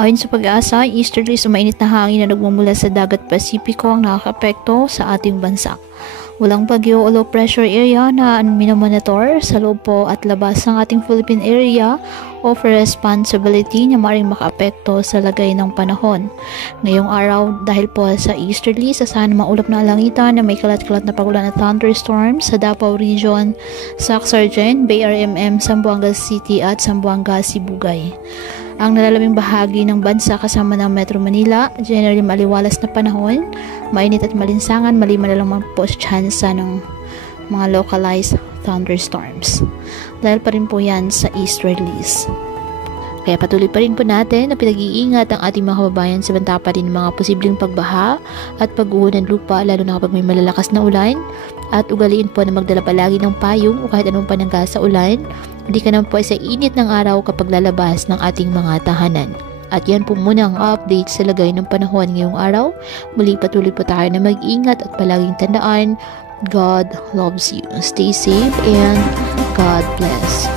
Ayon sa Pag-asa, easterlies o mainit na hangin na nagmumula sa dagat Pasipiko ang nakakaapekto sa ating bansa. Walang bagyo o low pressure area na minomonitor sa loob po at labas ng ating Philippine area o for responsibility na maaaring makaapekto sa lagay ng panahon. Ngayong araw, dahil po sa easterly, asahan maulap na alangitan na may kalat-kalat na pagulan at thunderstorms sa Davao Region, Sac-Sargent, BRMM, Zamboanga City at Zamboanga, Sibugay. Ang nalalaming bahagi ng bansa kasama ng Metro Manila, generally maliwalas na panahon, mainit at malinsangan, maliban na lang po sa tsansa ng mga localized thunderstorms. Dahil pa rin po yan sa easterlies. Kaya patuloy pa rin po natin na pinag-iingat ang ating mga kababayan sa banta pa rin ng mga posibleng pagbaha at pag-uho ng lupa, lalo na kapag may malalakas na ulan, at ugaliin po na magdala palagi ng payong o kahit anong panangga sa ulan. Hindi ka naman po sa init ng araw kapag lalabas ng ating mga tahanan. At yan po muna ang update sa lagay ng panahon ngayong araw. Muli patuloy po tayo na mag-ingat at palaging tandaan, God loves you. Stay safe and God bless.